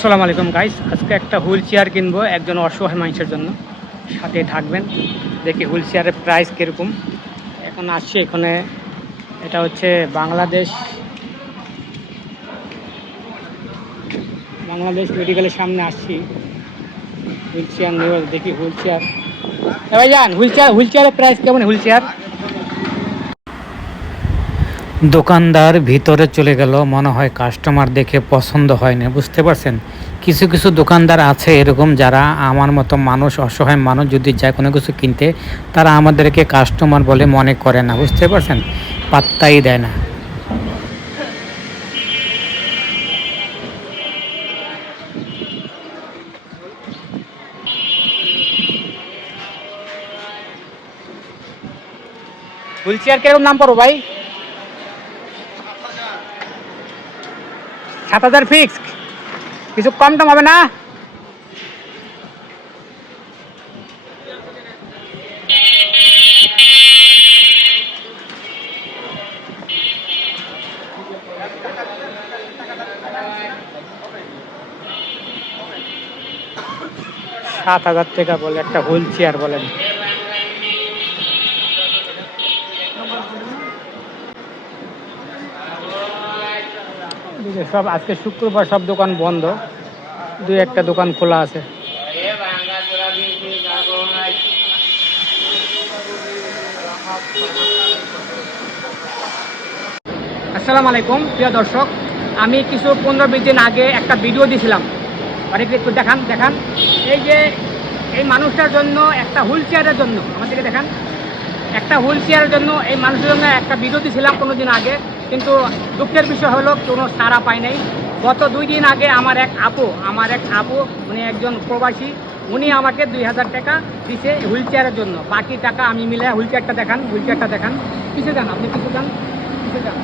আসসালামু আলাইকুম গাইস আজকে একটা হুইল চেয়ার কিনবো একজন অসহায় মানুষের জন্য। সাথে থাকবেন, দেখি হুইল চেয়ারের প্রাইস কীরকম। এখন আসছে এখানে, এটা হচ্ছে বাংলাদেশ বাংলাদেশ মেডিকেলের সামনে আসছি। হুইল চেয়ার নেব, দেখি হুইল চেয়ার। যান হুইল চেয়ার, হুইল চেয়ারের প্রাইস কেমন, হুইল চেয়ার? দোকানদার ভিতরে চলে গেল। মনে হয় কাস্টমার দেখে পছন্দ হয় না বুঝতে পারছেন? কিছু কিছু দোকানদার আছে এরকম যারা আমার মতো মানুষ, অসহায় মানুষ যদি যায় কোনো কিছু কিনতে, তারা আমাদেরকে কাস্টমার বলে মনে করে না, বুঝতে পারছেন? পাত্তাই দেয় না। হুইল চেয়ার কীরকম নাম পড়ো ভাই? সাত হাজার ফিক্স কিছু কম টম হবে না? সাত হাজার টাকা বলে একটা হুইল চেয়ার বলেন। সব আজকে শুক্রবার সব দোকান বন্ধ। দুই একটা দোকান খোলা আছে। আসসালামু আলাইকুম, প্রিয় দর্শক। আমি কিছু পনেরো বিশ দিন আগে একটা ভিডিও দিয়েছিলাম অনেকে একটু দেখান দেখান। এই যে এই মানুষটার জন্য একটা হুইল চেয়ারের জন্য আমাদেরকে দেখান। একটা হুইল চেয়ারের জন্য এই মানুষের জন্য একটা ভিডিও দিয়েছিলাম কোনো দিন আগে। কিন্তু দুঃখের বিষয় হলো কোনো সাড়া পায় নাই। গত দুই দিন আগে আমার এক আপু, আমার এক আপু, উনি একজন প্রবাসী, উনি আমাকে দুই হাজার টাকা দিছে হুইল চেয়ারের জন্য। বাকি টাকা আমি মিলে হুইল চেয়ারটা দেখান হুইল চেয়ারটা দেখান। কিছু যান আপনি, কিছু যান কিছু যান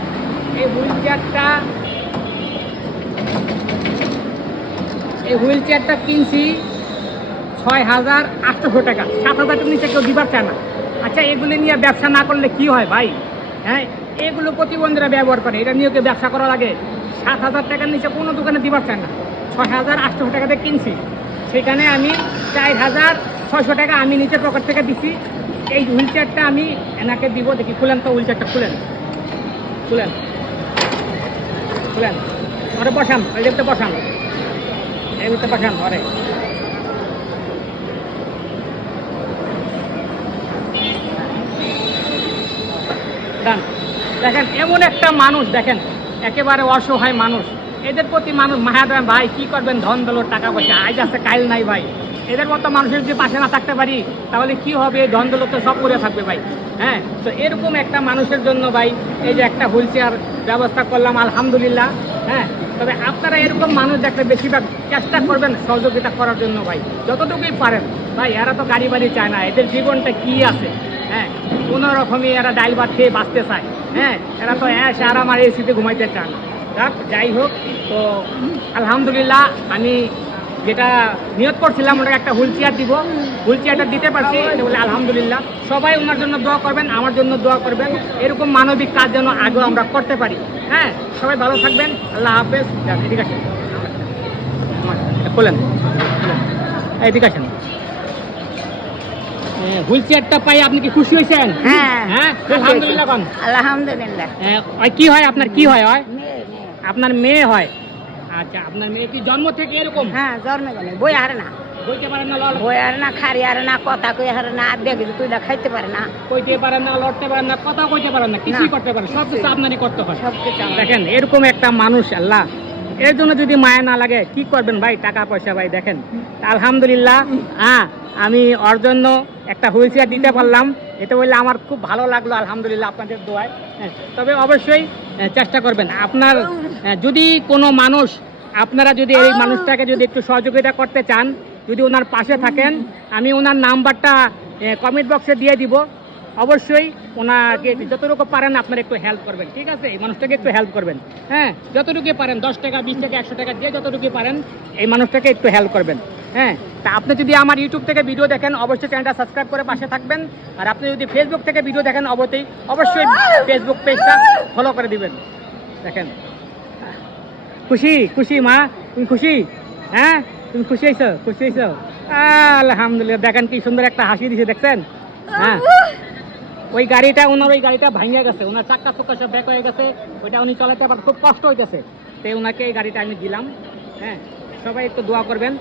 এই হুইল চেয়ারটা এই হুইল চেয়ারটা কিনছি ছয় হাজার আটশোশো টাকা। সাত হাজার নিচে কেউ দিবার চায় না। আচ্ছা এগুলি নিয়ে ব্যবসা না করলে কি হয় ভাই? হ্যাঁ এগুলো প্রতিবন্ধীরা ব্যবহার করে। এটা নিয়ে ব্যবসা করা লাগে সাত হাজার টাকার নিচে কোনো দোকানে দিবার চায় না। ছয় হাজার আটশোশো টাকাতে কিনছি। সেখানে আমি চার হাজার ছয়শো টাকা আমি নিচের পকেট থেকে দিছি। এই হুইল চেয়ারটা আমি এনাকে দিব, দেখি খুলেন তো হুইল চেয়ারটা খুলেন। খুলেন। খুলেন। ওরে বসান, ওই দেখতে বসান। এই ভিতরে বসান ঘরে ডান। দেখেন, এমন একটা মানুষ, দেখেন, একেবারে অসহায় মানুষ। এদের প্রতি মানুষ, মায়া ভাই, কি করবেন? ধন দল টাকা পয়সা আজ আছে কাইল নাই, ভাই। এদের মতো মানুষের যদি পাশে না থাকতে পারি, তাহলে কি হবে? এই তো সব করে থাকবে ভাই। হ্যাঁ? তো এরকম একটা মানুষের জন্য ভাই, এই যে একটা হুইল চেয়ার ব্যবস্থা করলাম, আলহামদুলিল্লাহ হ্যাঁ? তবে আপনারা এরকম মানুষ দেখলে বেশিরভাগ চেষ্টা করবেন সহযোগিতা করার জন্য ভাই, যতটুকুই পারেন। ভাই, এরা তো গাড়ি বাড়ি চায় না, এদের জীবনটা কি আছে? হ্যাঁ? কোনো রকমই এরা ডাইল ভাত খেয়ে বাঁচতে চায়। হ্যাঁ? এরা তো অ্যাশ, আরাম আর এসিতে ঘুমাইতে চায় না। যাই হোক, তো আলহামদুলিল্লাহ, আমি যেটা নিয়ত করছিলাম ওনাকে একটা হুইল চেয়ার দিব। হুইল চেয়ারটা দিতে পারছি। এটা বলে আলহামদুলিল্লাহ। সবাই ওনার জন্য দোয়া করবেন আমার জন্য দোয়া করবেন। এরকম মানবিক কাজ যেন আগেও আমরা করতে পারি। হ্যাঁ? সবাই ভালো থাকবেন। আল্লাহ হাফেজ। যান, এদিকে আসেন। আমার, এটা খোলেন। এদিকে আসেন। হুইল চেয়ারটা পাই আপনি কি খুশি হয়েছেন? হ্যাঁ। হ্যাঁ? আলহামদুলিল্লাহ আলহামদুলিল্লাহ। কি হয় আপনার? কি হয় হয়। আপনার মেয়ে হয়। আচ্ছা আপনার মেয়ে কি জন্ম থেকে এরকম? হ্যাঁ জন্মে জানে বই আর না। বইতে না বই না খারি আর না কথা কই আর না দেখি তুই না খাইতে পারে না। কইতে না লড়তে না কথা কইতে না কিছুই করতে সব কিছু আপনারই করতে হয়। সব কিছু দেখেন এরকম একটা মানুষ আল্লাহ। এর জন্য যদি মায়া না লাগে কি করবেন ভাই? টাকা পয়সা ভাই দেখেন। আলহামদুলিল্লাহ হ্যাঁ আমি ওর জন্য একটা হুইল চেয়ার দিতে পারলাম। এটা বললে আমার খুব ভালো লাগল আলহামদুলিল্লাহ আপনাদের দোয়ায়। হ্যাঁ, তবে অবশ্যই চেষ্টা করবেন। আপনার যদি কোনো মানুষ আপনারা যদি এই মানুষটাকে যদি একটু সহযোগিতা করতে চান যদি ওনার পাশে থাকেন আমি ওনার নাম্বারটা কমেন্ট বক্সে দিয়ে দিব। অবশ্যই ওনাকে যতটুকু পারেন আপনারা একটু হেল্প করবেন ঠিক আছে? এই মানুষটাকে একটু হেল্প করবেন হ্যাঁ? যতটুকু পারেন দশ টাকা বিশ টাকা একশো টাকা দিয়ে যতটুকু পারেন এই মানুষটাকে একটু হেল্প করবেন হ্যাঁ? তা আপনি যদি আমার ইউটিউব থেকে ভিডিও দেখেন অবশ্যই চ্যানেলটা সাবস্ক্রাইব করে পাশে থাকবেন। আর আপনি যদি ফেসবুক থেকে ভিডিও দেখেন অবশ্যই অবশ্যই ফেসবুক পেজটা ফলো করে দিবেন। দেখেন। খুশি খুশি মা তুমি খুশি? হ্যাঁ? তুমি খুশি হয়েছো? খুশি হয়েছো? আলহামদুলিল্লাহ দেখেন কি সুন্দর একটা হাসি দিছে দেখছেন? হ্যাঁ? ওই গাড়িটা ওনার ওই গাড়িটা ভাঙিয়া গেছে। ওনার চাক্কা চুক্কা সব ব্যাক হয়ে গেছে। ওইটা উনি চালাতে আবার খুব কষ্ট হইতেছে। তাই ওনাকে এই গাড়িটা আমি দিলাম। হ্যাঁ? সবাই একটু দোয়া করবেন।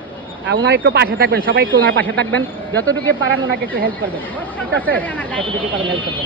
আর ওনার একটু পাশে থাকবেন। সবাই একটু ওনার পাশে থাকবেন। যতটুকু পারেন ওনাকে একটু হেল্প করবেন। ঠিক আছে? যতটুকু পারেন হেল্প করবেন।